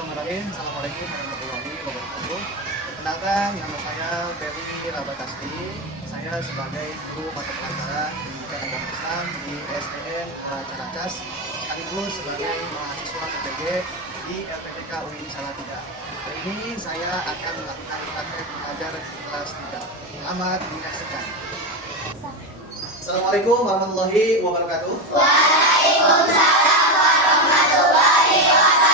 Bismillahirrahmanirrahim. Assalamualaikum warahmatullahi wabarakatuh. Perkenalkan, nama saya Ferry Rabatasti. Saya sebagai guru mata pelajaran Pendidikan Agama Islam di SDN Caracas, sekaligus sebagai mahasiswa PPG di LPTK UIN Salatiga. Hari ini saya akan melakukan praktek mengajar kelas 3. Selamat menyaksikan. Assalamualaikum warahmatullahi wabarakatuh. Waalaikumsalam warahmatullahi wabarakatuh.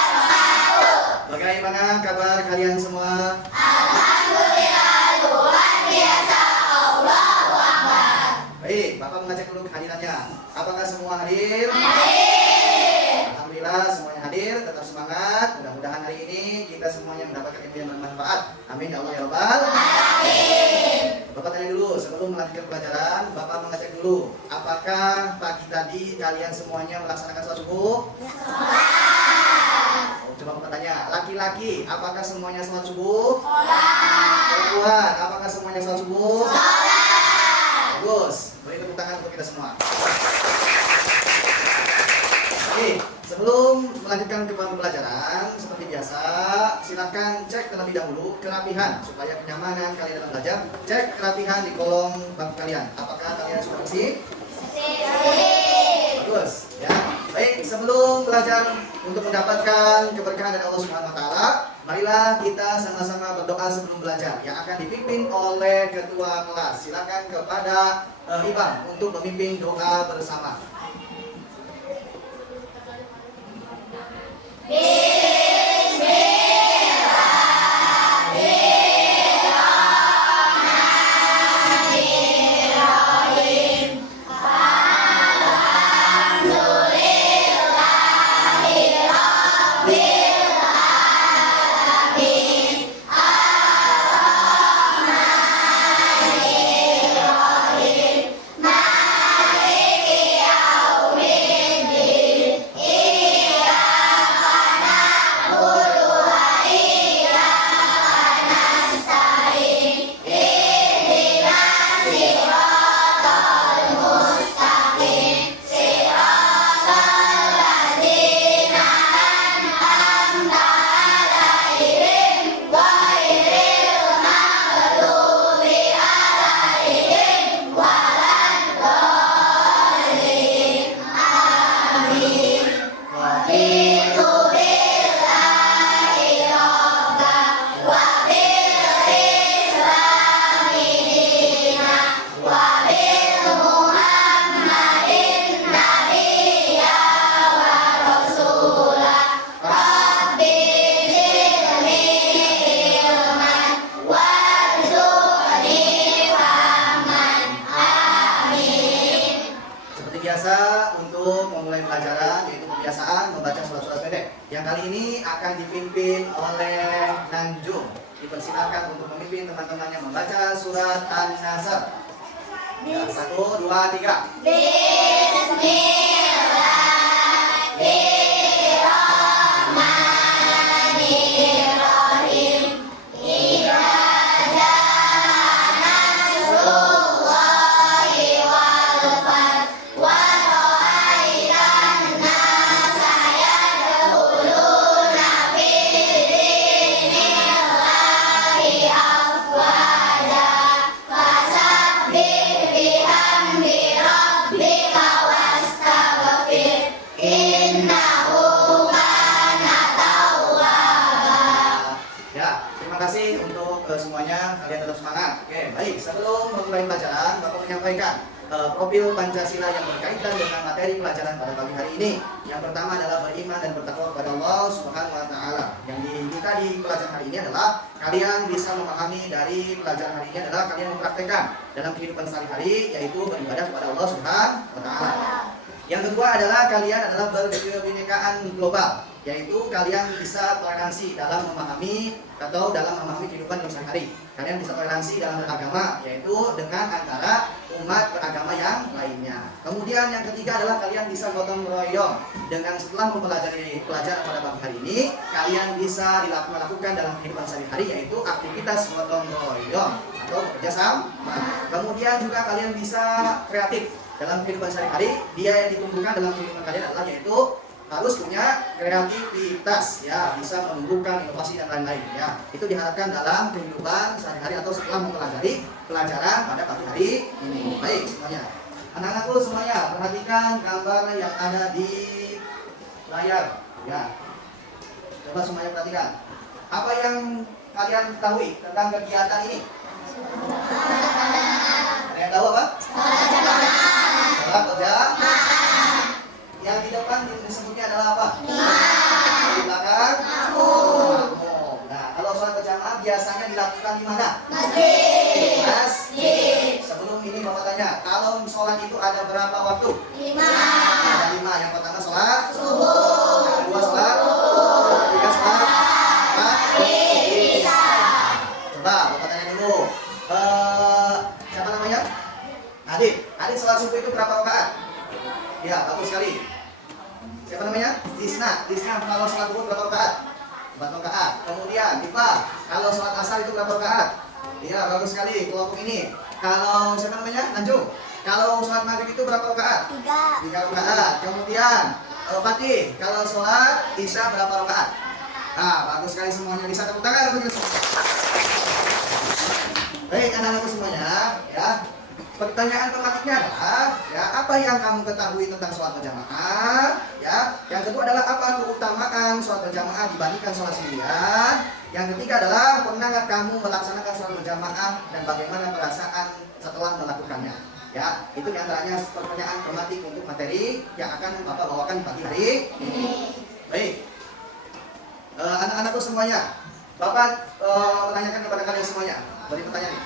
Bagaimana kabar kalian semua? Alhamdulillah, luar biasa. Allahu Akbar. Baik, Bapak mengecek dulu kehadirannya. Apakah semua hadir? Hadir. Alhamdulillah semuanya hadir. Tetap semangat. Mudah-mudahan hari ini kita semuanya mendapatkan ilmu yang bermanfaat. Amin ya Allah ya Rabbal. Amin. Bapak tanya dulu sebelum melanjutkan pelajaran. Bapak mengecek dulu. Apakah pagi tadi kalian semuanya melaksanakan sholat subuh? Coba Bapak tanya, laki-laki apakah semuanya sholat subuh? Perempuan apakah semuanya sholat subuh? Bagus, beri tepuk tangan untuk kita semua. Oke, sebelum melanjutkan ke pembelajaran, seperti biasa, silakan cek terlebih dahulu kerapihan supaya kenyamanan kalian dalam belajar. Cek kerapihan di kolom bangku kalian. Apakah kalian sudah bersih? Bagus, ya. Baik, sebelum belajar untuk mendapatkan keberkahan dari Allah Subhanahu wa taala, marilah kita sama-sama berdoa sebelum belajar yang akan dipimpin oleh ketua kelas. Silakan kepada Imam untuk memimpin doa bersama. Untuk memulai pelajaran yaitu kebiasaan membaca surat-surat pendek yang kali ini akan dipimpin oleh Nanjung. Dipersilakan untuk memimpin teman-temannya membaca surat An-Nasr. Ya, 1, 2, 3. Bismillahirrahmanirrahim. Idza jaa nasrullahi wal fath wa ra'aitan nasa yadkhuluna fi dinillahi afwaja fasabbih bihamdi rabbika wastaghfir innahu kana tawwaba. Ya, terima kasih untuk semuanya. Kalian tetap semangat. Oke, baik. Sebelum memulai pelajaran, Bapak menyampaikan profil Pancasila yang berkaitan dengan materi pelajaran pada pagi hari ini. Yang pertama adalah beriman dan bertakwa kepada Allah Subhanahu wa taala. Yang diminta di pelajaran hari ini adalah kalian bisa memahami dari pelajaran hari ini adalah kalian mempraktekkan dalam kehidupan sehari-hari, yaitu beribadah kepada Allah Subhanahu wa taala. Yang kedua adalah kalian adalah berkebinekaan global, yaitu kalian bisa toleransi dalam memahami atau dalam memahami kehidupan sehari-hari. Kalian bisa toleransi dalam beragama, yaitu dengan antara umat beragama yang lainnya. Kemudian yang ketiga adalah kalian bisa gotong royong. Dengan setelah mempelajari pelajaran pada pagi hari ini, kalian bisa melakukan dalam kehidupan sehari-hari, yaitu aktivitas gotong royong atau bekerja sama. Kemudian juga kalian bisa kreatif dalam kehidupan sehari-hari. Dia yang ditumbuhkan dalam kehidupan kalian adalah yaitu harus punya kreativitas, ya, bisa menumbuhkan inovasi dan lain-lain, ya. Itu diharapkan dalam kehidupan sehari-hari atau setelah mempelajari pelajaran pada pagi hari ini. Baik semuanya, anak-anakku semuanya perhatikan gambar yang ada di layar, ya. Coba semuanya perhatikan. Apa yang kalian ketahui tentang kegiatan ini? Ada yang tahu apa? Sholat berjamaah. Yang di depan disebutnya adalah apa? Di belakang? Makmum. Nah, kalau sholat berjamaah biasanya dilakukan di mana? Masjid. Sebelum ini Bapak tanya, kalau sholat itu ada berapa waktu? 5. Ada 5. Yang pertama sholat subuh. Yang kedua sholat. Yang ketiga sholat isya. Coba Bapak tanya dulu. Siapa namanya? Adit. Adit sholat subuh itu berapa rakaat? Ya, bagus sekali. Siapa namanya? Disna. Disna kalau sholat zuhur berapa rakaat? 4 rakaat. Kemudian Diva, kalau sholat asar itu berapa rakaat? Iya, bagus sekali. Kelompok ini. Kalau siapa namanya? Anjung. Kalau sholat maghrib itu berapa rakaat? 3 rakaat. Kemudian Fatih, kalau sholat isya berapa rakaat? Nah, bagus sekali semuanya. Bisa tepuk tangan. Baik, anak-anakku semuanya, ya. Pertanyaan pematiknya adalah, ya, apa yang kamu ketahui tentang sholat berjamaah? Ya, yang kedua adalah apa keutamaan sholat berjamaah dibandingkan sholat sendirian? Yang ketiga adalah pernah nggak kamu melaksanakan sholat berjamaah dan bagaimana perasaan setelah melakukannya? Ya, itu diantaranya pertanyaan tematik untuk materi yang akan Bapak bawakan pagi hari ini. Baik, anak-anakku semuanya, Bapak menanyakan kepada kalian semuanya. Beri pertanyaan.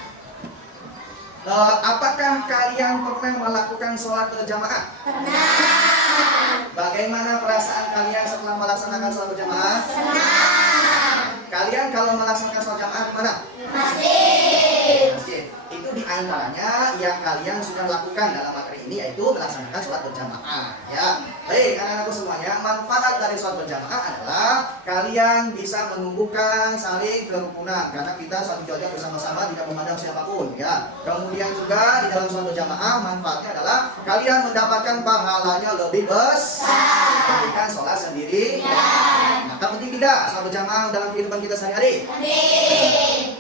Apakah kalian pernah melakukan sholat berjamaah? Pernah. Bagaimana perasaan kalian setelah melaksanakan sholat berjamaah? Senang. Kalian kalau melaksanakan sholat jamaah di mana? Masjid. Masjid. Itu diantaranya yang kalian sudah lakukan dalam materi ini, yaitu melaksanakan sholat berjamaah. Ya, baik anak-anakku semuanya, manfaat dari sholat berjamaah adalah kalian bisa menumbuhkan saling kerukunan karena kita saling jaga bersama-sama tidak memandang siapapun. Ya, kemudian juga di dalam sholat berjamaah manfaatnya adalah kalian mendapatkan pahalanya lebih besar dibandingkan sholat sendiri. Maka penting tidak sholat berjamaah dalam kehidupan kita sehari-hari?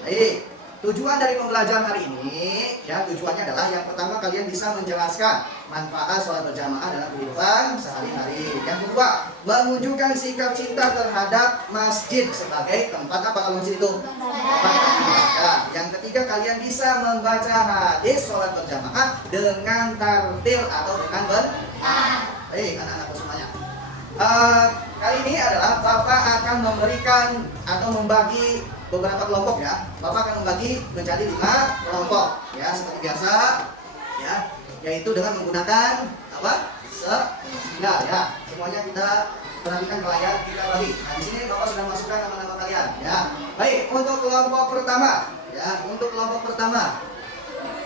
Baik. Tujuan dari pembelajaran hari ini, ya, tujuannya adalah yang pertama kalian bisa menjelaskan manfaat sholat berjamaah dalam kehidupan sehari-hari. Yang kedua, menunjukkan sikap cinta terhadap masjid sebagai tempat apa kalau masjid itu? Tempat ibadah. Yang ketiga, kalian bisa membaca hadis sholat berjamaah dengan tartil atau dengan benar. Baik, anak-anakku semuanya. Kali ini adalah Bapak akan memberikan atau membagi beberapa kelompok, ya. Bapak akan membagi menjadi 5 kelompok, ya, seperti biasa, ya, yaitu dengan menggunakan apa? Sila, ya. Semuanya kita perhatikan ke layar, kita bagi. Nah, di sini Bapak sudah masukkan nama-nama kalian, ya. Baik, untuk kelompok pertama, ya, untuk kelompok pertama.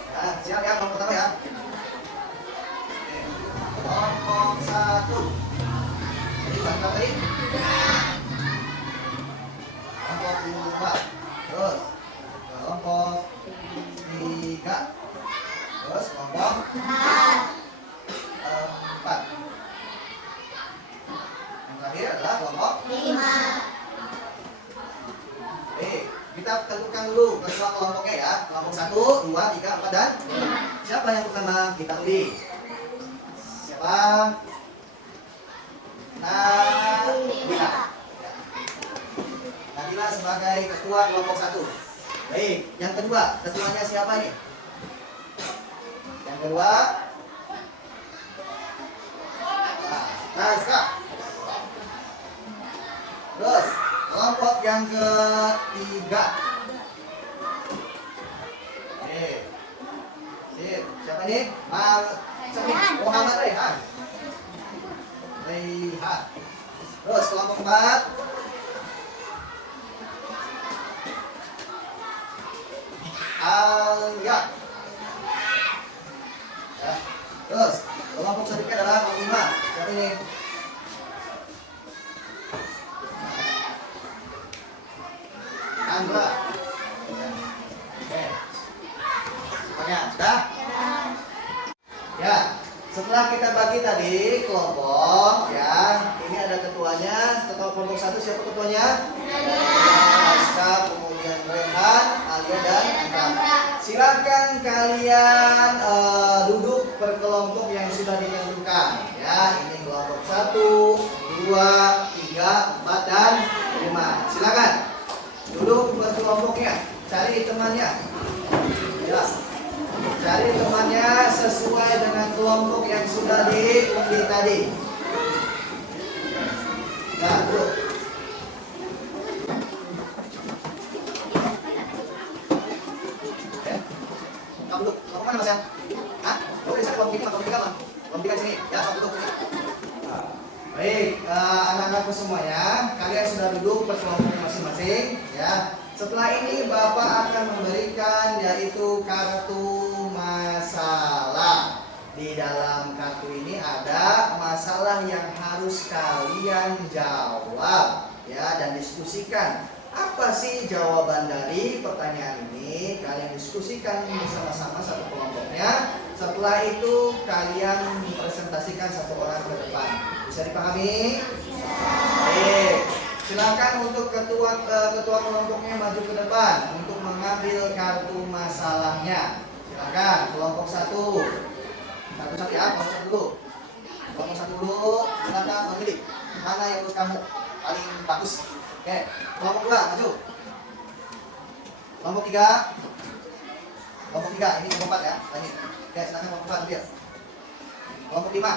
Ya, siap ya kelompok pertama, ya. Oke. Kelompok 1. Jadi berapa tadi? Kelompok 2, terus kelompok 3, terus kelompok 4. Yang terakhir adalah kelompok 5. Oke, kita tentukan dulu ketua kelompoknya, ya. Kelompok 1, 2, 3, 4, dan 5. Siapa yang pertama kita undi? Siapa? Nabila. Nabila sebagai ketua kelompok 1. Baik, yang kedua, ketuanya siapa nih? Yang kedua, Rizka. Terus, kelompok yang ketiga. Oke. Sip, siapa nih? Muhammad Rehan. Rehan. Terus, kelompok 4. Alia. Ya. Terus kelompok selanjutnya adalah kelompok 5. Siapa ini? Andra. Oke. Semuanya sudah? Ya. Setelah kita bagi tadi kelompok, ya, ini ada ketuanya. Ketua kelompok 1 siapa ketuanya? Aska, kemudian Rehan, Alia dan Andra. Silakan kalian duduk per kelompok yang sudah ditentukan. Ya, ini kelompok 1, 2, 3, 4 dan 5. Silakan duduk per kelompoknya. Cari temannya. Ya. Cari temannya sesuai dengan kelompok yang sudah diundi tadi. Nah, duduk. Kamu duduk. Kamu mana Mas ya? Hah? Kamu bisa kelompok ini, kelompok 3 mah. Kelompok 3 sini. Ya, kamu duduk sini. Baik, anak-anakku semuanya, kalian sudah duduk per kelompoknya masing-masing, ya. Setelah ini Bapak akan memberikan yaitu kartu masalah. Di dalam kartu ini ada masalah yang harus kalian jawab, ya, dan diskusikan. Apa sih jawaban dari pertanyaan ini? Kalian diskusikan bersama-sama satu kelompoknya. Setelah itu kalian presentasikan satu orang ke depan. Bisa dipahami? Baik. Silakan untuk ketua kelompoknya maju ke depan untuk mengambil kartu masalahnya. Silakan kelompok 1. Satu-satu ya, kelompok 1 dulu. Kelompok 1 dulu, silakan memilih mana yang menurut kamu paling bagus. Oke, kelompok 2 maju. Kelompok 3. Kelompok 3 ini kelompok 4 ya. Tadi. Oke, silakan kelompok 4 ambil. Kelompok 5.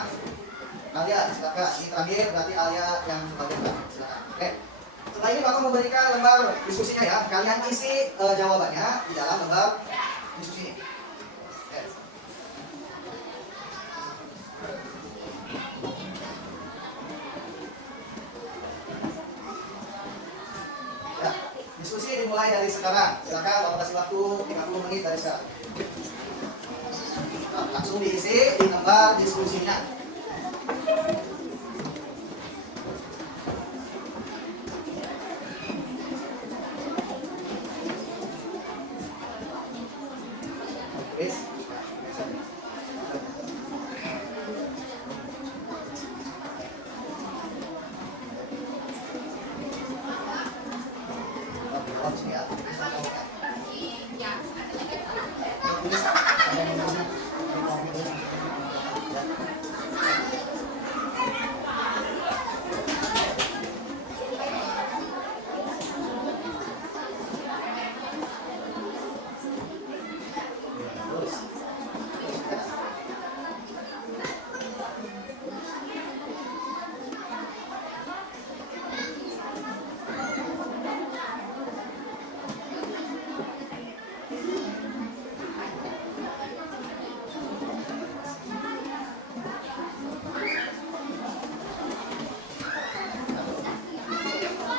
Alia, silakan. Ini terakhir berarti Alia yang bagian belakang. Silakan. Oke. Setelah ini Bapak memberikan lembar diskusinya ya. Kalian isi jawabannya di dalam lembar diskusi ini. Oke. Ya, diskusi dimulai dari sekarang. Silakan Bapak kasih waktu 30 menit dari sekarang. Nah, langsung diisi di lembar diskusinya.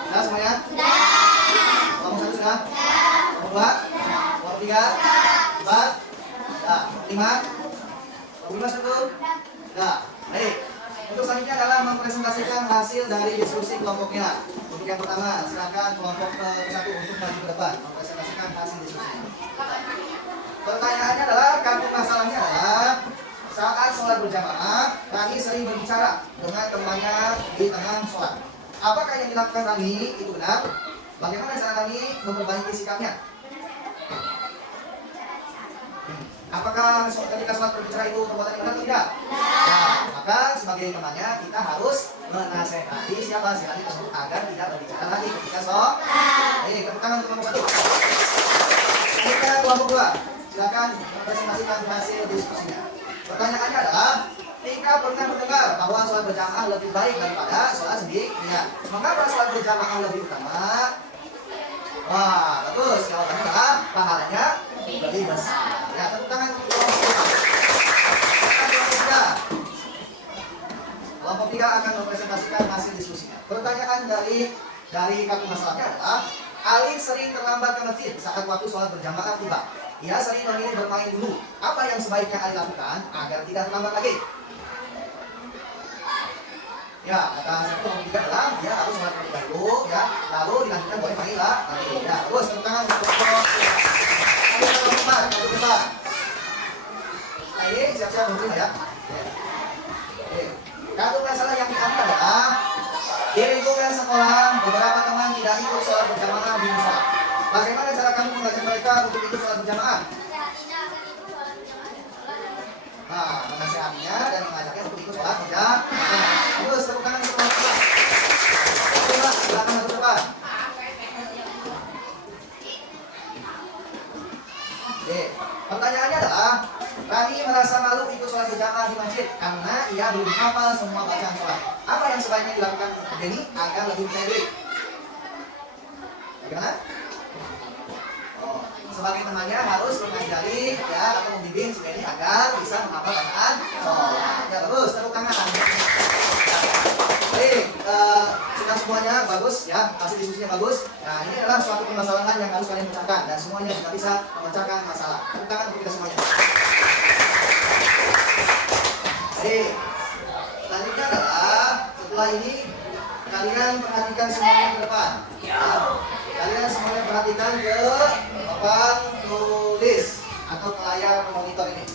Sudah semuanya? Kelompok 1 sudah? Kelompok 2? Kelompok 3? 4? Sudah. 5? Kelompok 5 sudah? Sudah. Baik. Untuk selanjutnya adalah mempresentasikan hasil dari diskusi kelompoknya. Untuk yang pertama, silakan kelompok 1 untuk maju ke depan mempresentasikan hasil diskusinya. Pertanyaannya adalah, kartu masalahnya adalah saat sholat berjamaah, Rani sering berbicara dengan temannya di tengah sholat. Apakah yang dilakukan Rani itu benar? Bagaimana cara Rani memperbaiki sikapnya? Apakah ketika sholat berbicara itu perbuatan yang benar atau tidak? Nah, maka sebagai temannya kita harus menasehati siapa si Rani tersebut agar tidak berbicara lagi ketika sholat. Ini tepuk tangan untuk kelompok 1. Kita kelompok 2. Silakan mempresentasikan hasil diskusinya. Pertanyaannya adalah, Tika pernah mendengar bahwa sholat berjamaah lebih baik daripada sholat sendirian. Mengapa sholat berjamaah lebih utama? Wah, bagus. Jawabannya adalah pahalanya lebih besar. Ya, tepuk tangan untuk kelompok 3. Kelompok 3 akan mempresentasikan hasil diskusinya. Pertanyaan dari kartu masalahnya adalah, Alif sering terlambat ke masjid saat waktu sholat berjamaah tiba. Ia sering memilih bermain dulu. Apa yang sebaiknya Alif lakukan agar tidak terlambat lagi? Ya, kata satu tiga adalah dia harus sholat terlebih dahulu, ya, lalu dilanjutkan boleh main lah. Ya, terus tepuk tangan untuk kelompok 4. Nah, ini siap-siap memberi ya. Oke. Kartu masalah yang diambil adalah Bagaimana cara kamu mengajak mereka untuk ikut sholat berjamaah? Nah, menasihatinya dan mengajaknya untuk ikut sholat berjamaah. Terus tepuk tangan untuk teman-teman. Coba silakan ke depan. Oke, pertanyaannya adalah Rani merasa malu ikut sholat berjamaah di masjid karena ia belum hafal semua bacaan sholat. Apa yang sebaiknya dilakukan Denny agar lebih percaya diri? Bagaimana? Oh, sebagai temannya harus mengajari ya atau membimbing si Denny agar bisa menghafal bacaan sholat. Ya bagus, tepuk tangan. Baik, sudah semuanya bagus ya, hasil diskusinya bagus. Nah ini adalah suatu permasalahan yang harus kalian pecahkan dan semuanya sudah bisa memecahkan masalah. Tepuk tangan untuk kita semuanya. Baik, selanjutnya adalah setelah ini kalian perhatikan semuanya ke depan. Ya, kalian semuanya perhatikan ke papan tulis atau ke layar monitor ini.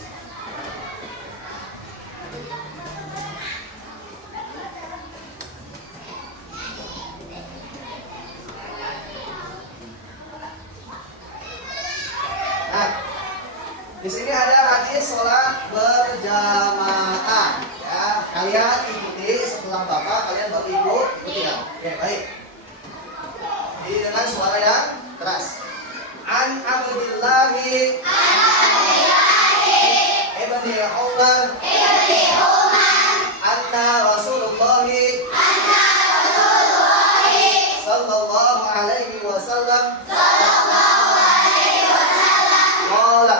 Nah, di sini ada hadis sholat berjamaah. Ya, kalian ikuti setelah bapak, kalian baru ikuti ya. Oke, baik. Ini dengan suara yang keras. An Abdillahi ibni Umar anna Rasulullahi sallallahu alaihi wasallam qala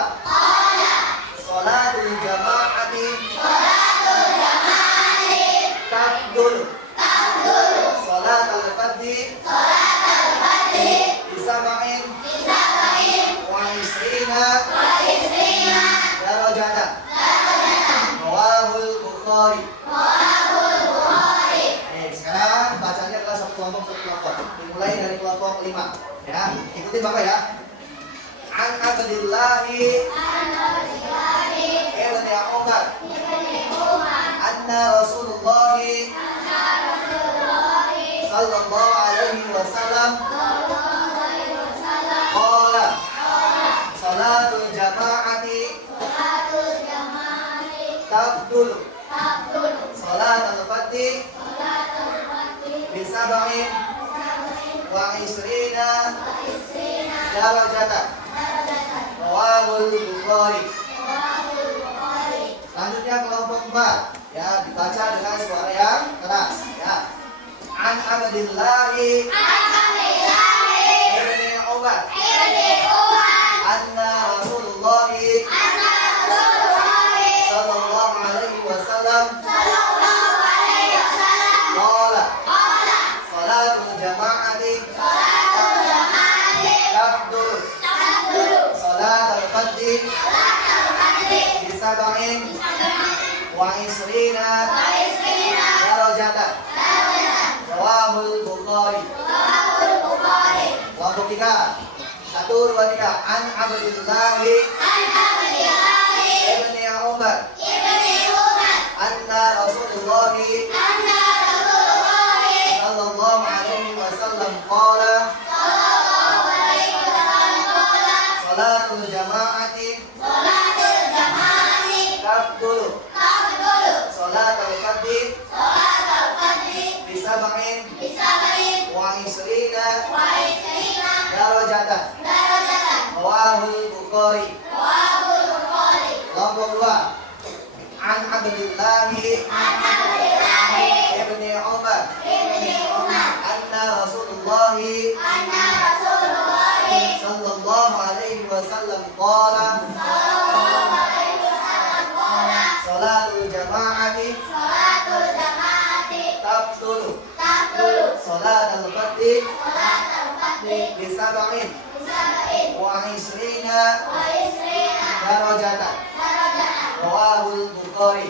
salatul jama'ati tafdul salatul fardhi bisab'in wa isrina darajatan rawahul Bukhari. Sekarang bacanya adalah satu kelompok. Dimulai dari kelompok 5 ya. Ikutin Bapak ya. An Abdillahi ibni Umar anna Rasulullahi sallallahu alaihi wasallam qala salatul jama'ati tafdul salatul fardhi bisab'in wa isrina darajatan rawahul Bukhari. Selanjutnya kelompok 4 ya, dibaca dengan suara yang keras ya. An Abdillahi ibni Umar anna Rasulullahi sallallahu alaihi wasallam qala salatul jama'ati tafdul salatul fardhi bisab'in wa isrina darajatan rawahul Bukhari. Kelompok 3 1, 2, 3. An Abdillahi ibni Umar anna Rasulullahi sallallahu alaihi wasallam qala salatul jama'ati tafdul salatul fardhi bisab'in wa isrina darajatan rawahul Bukhari. Kelompok 2 An Abdillahi ibni Umar anna Rasulullahi sallallahu alaihi wasallam qala salatul jama'ati tafdulu salatul fardhi bisab'in wa isrina darajatan rawahul Bukhari.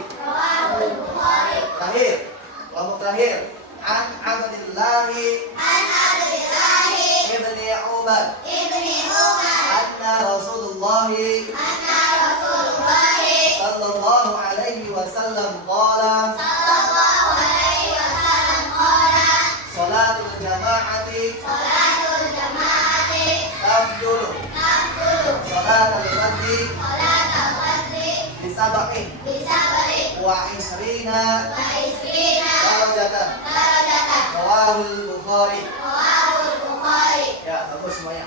Terakhir, kelompok terakhir An Abdillahi ibni Umar anna Rasulullahi sallallahu alaihi wasallam qala salatul jama'ati wa isrina وعشرين darajatan. درجة Rawahul Bukhari. رواه البخاري. Ya, bagus semuanya.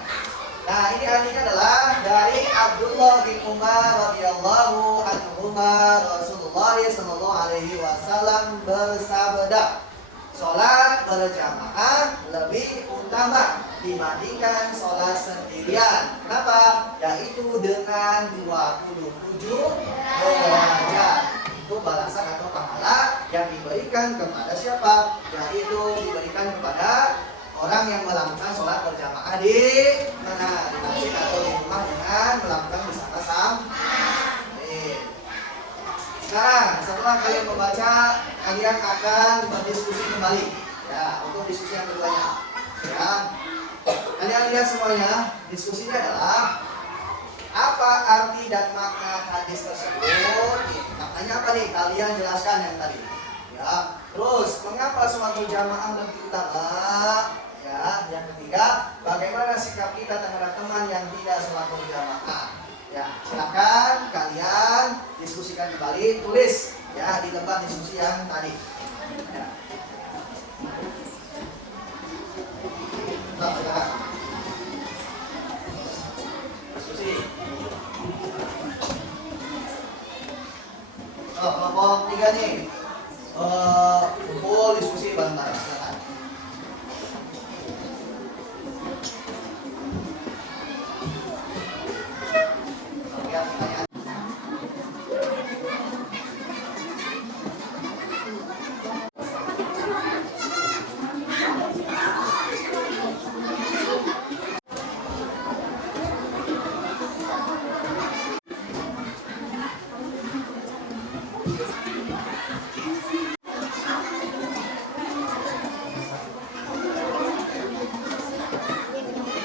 Nah, ini hadisnya adalah dari Abdullah bin Umar radhiyallahu anhuma, Rasulullah sallallahu alaihi wasallam bersabda, sholat berjamaah lebih utama dibandingkan sholat sendirian. Kenapa? Yaitu dengan 27 derajat. Itu balasan atau pahala yang diberikan kepada siapa? Yaitu diberikan kepada orang yang melakukan sholat berjamaah di mana? Di masjid atau di rumah dengan melakukan wisata sam'in. Sekarang setelah kalian membaca, kalian akan berdiskusi kembali. Ya, untuk diskusi yang keduanya. Ya, kalian lihat semuanya. Diskusinya adalah apa arti dan makna hadis tersebut? Maknanya apa nih? Kalian jelaskan yang tadi. Ya, terus mengapa sholat berjamaah lebih utama? Ya, yang ketiga, bagaimana sikap kita terhadap teman yang tidak sholat berjamaah? Ya, silakan kalian diskusikan kembali, tulis ya di tempat diskusi yang tadi. Ya. Nah, silakan. Diskusi. Oh, kelompok 3 nih. Kumpul diskusi bareng-bareng. Silakan. Lihat pertanyaan.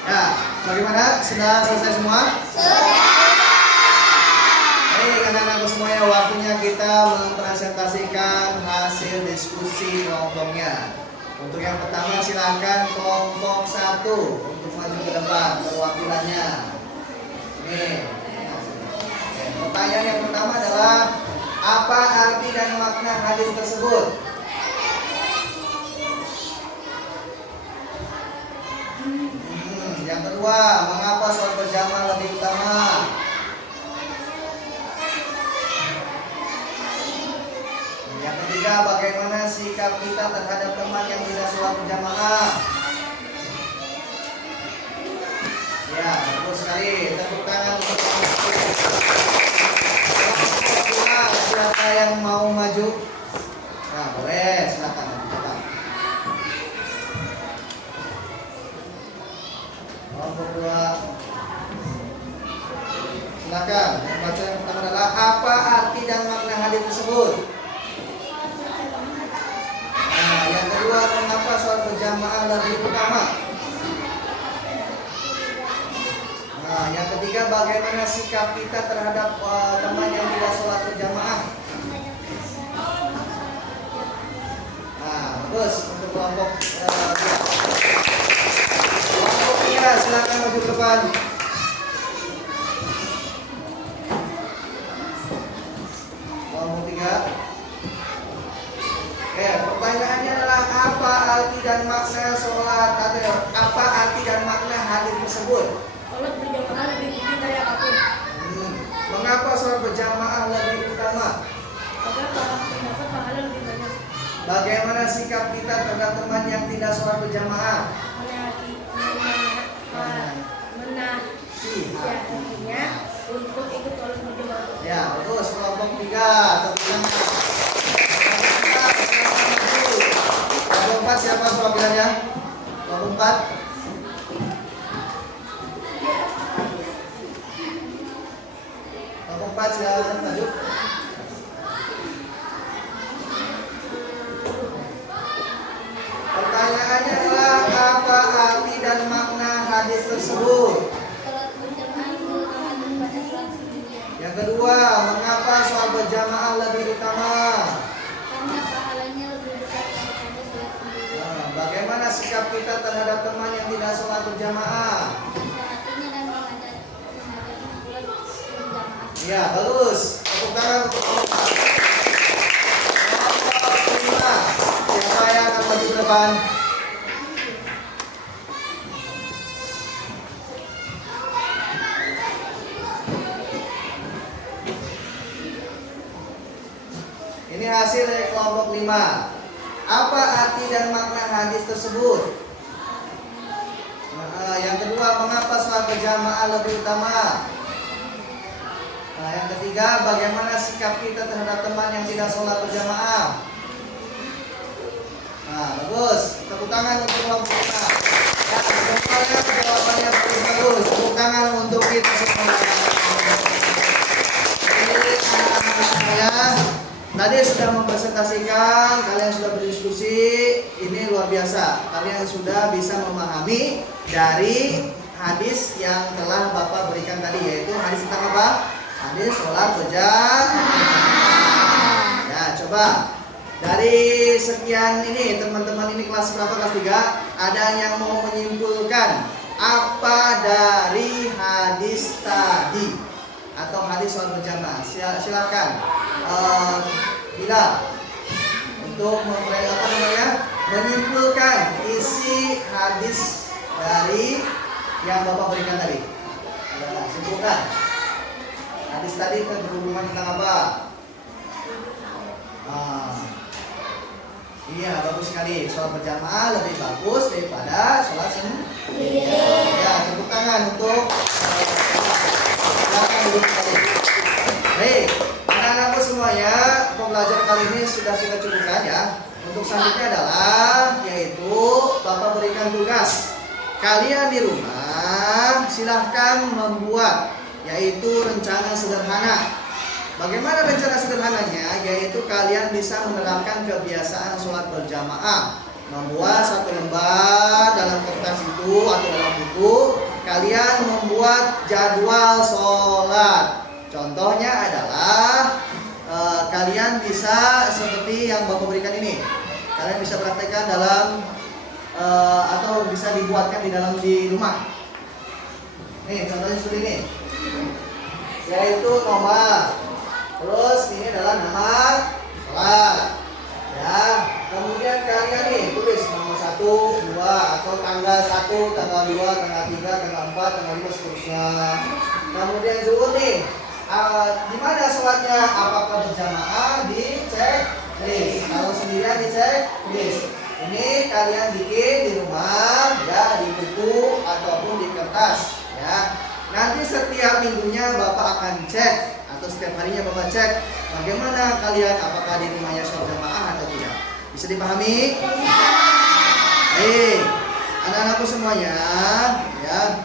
Ya, bagaimana? Sudah selesai semua? Baik, anak-anakku semuanya, waktunya kita mempresentasikan hasil diskusi kelompoknya. Untuk yang pertama silakan kelompok 1 untuk maju ke depan perwakilannya. Ini. Oke, pertanyaan yang pertama adalah apa arti dan makna hadis tersebut? Yang kedua, mengapa sholat berjamaah lebih utama? Yang ketiga, bagaimana sikap kita terhadap teman yang tidak sholat berjamaah? Ya, betul sekali. Tepuk tangan untuk kelompok kedua. Siapa yang mau maju? Nah, boleh, silakan. Kelompok kedua. Silakan. Yang baca yang pertama adalah apa arti dan makna hadis tersebut? Nah, yang kedua, mengapa sholat berjamaah lebih utama? Nah, yang ketiga, bagaimana sikap kita terhadap teman yang tidak sholat berjamaah? Nah, bagus untuk kelompok dua. Kelompok 3, silakan maju ke depan. Kelompok 3. Oke, pertanyaannya adalah apa arti dan makna sholat atau apa arti dan makna hadis tersebut? Sholat berjamaah lebih penting dari apapun. Mengapa sholat berjamaah lebih utama? Agar para pendapat pahala lebih banyak. Bagaimana sikap kita terhadap teman yang tidak sholat berjamaah? Menasihatinya untuk ikut sholat berjamaah. Ya, terus kelompok 3, kelompok 4 siapa perwakilannya? Kelompok 4. Kelompok 4 silakan maju. Pertanyaannya adalah apa arti dan makna hadis tersebut? Sholat berjamaah lebih utama daripada sholat sendirian. Yang kedua, mengapa sholat berjamaah lebih utama? Karena pahalanya lebih besar daripada sholat sendirian. Nah, bagaimana sikap kita terhadap teman yang tidak sholat berjamaah? Artinya dan mengajarkan sholat berjamaah. Ya, bagus. Tepuk tangan untuk kelompok. depan. Ini hasil dari kelompok 5. Apa arti dan makna hadis tersebut? Yang kedua, mengapa sholat berjamaah lebih utama? Yang ketiga, bagaimana sikap kita terhadap teman yang tidak sholat berjamaah? Bagus. Tepuk tangan untuk kelompok kita. Semuanya jawabannya bagus. Tepuk tangan untuk kita semua. Ini anak-anak saya tadi sudah mempresentasikan, kalian sudah berdiskusi, ini luar biasa. Kalian sudah bisa memahami dari hadis yang telah Bapak berikan tadi, yaitu hadis tentang apa? Hadis sholat berjamaah. Ya, coba dari sekian ini teman-teman ini kelas berapa? Kelas 3. Ada yang mau menyimpulkan apa dari hadis tadi atau hadis sholat berjamaah? Silakan. Bila untuk menyimpulkan isi hadis dari yang Bapak berikan tadi. Simpulkan. Hadis tadi berhubungan tentang apa? Iya, bagus sekali. Sholat berjamaah lebih bagus daripada sholat sendiri. Ya, tepuk tangan untuk silakan duduk kembali. Baik, anak-anakku semuanya, pembelajaran kali ini sudah kita cukupkan ya. Untuk selanjutnya adalah yaitu Bapak berikan tugas. Kalian di rumah silahkan membuat yaitu rencana sederhana. Bagaimana rencana sederhananya? Yaitu kalian bisa menerapkan kebiasaan sholat berjamaah. Membuat satu lembar dalam kertas itu atau dalam buku. Kalian membuat jadwal sholat. Contohnya adalah kalian bisa seperti yang Bapak berikan ini. Kalian bisa praktekkan dalam atau bisa dibuatkan di rumah. Nih contohnya seperti ini. Yaitu nomor. Terus ini adalah nama sholat. Ya. Kemudian kalian nih tulis nomor 1, 2 atau tanggal 1, tanggal 2, tanggal 3, tanggal 4, tanggal 5 seterusnya. Kemudian zuhur nih. Di mana sholatnya? Apakah berjamaah? Dicek list. Kalau sendirian dicek list. Ini kalian bikin di rumah, ya, di buku ataupun di kertas, ya. Nanti setiap minggunya Bapak akan cek atau setiap harinya Bapak cek bagaimana kalian, apakah di rumahnya sholat jamaah atau tidak. Bisa dipahami? Bisa. Baik, anak-anakku semuanya, ya.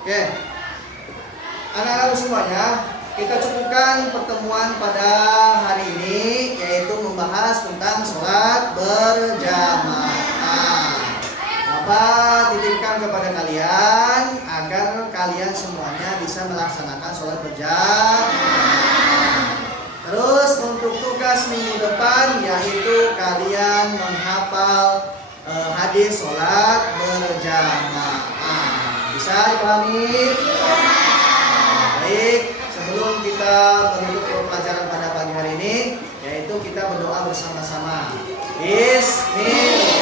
Oke, anak-anak semuanya, kita cukupkan pertemuan pada hari ini, yaitu membahas tentang sholat berjamaah. Bapak titipkan kepada kalian agar kalian semuanya bisa melaksanakan sholat berjamaah. Terus untuk tugas minggu depan, yaitu kalian menghafal hadis sholat berjamaah. Bisa dipahami? Baik, sebelum kita menutup pelajaran pada pagi hari ini, yaitu kita berdoa bersama-sama. Bismillah.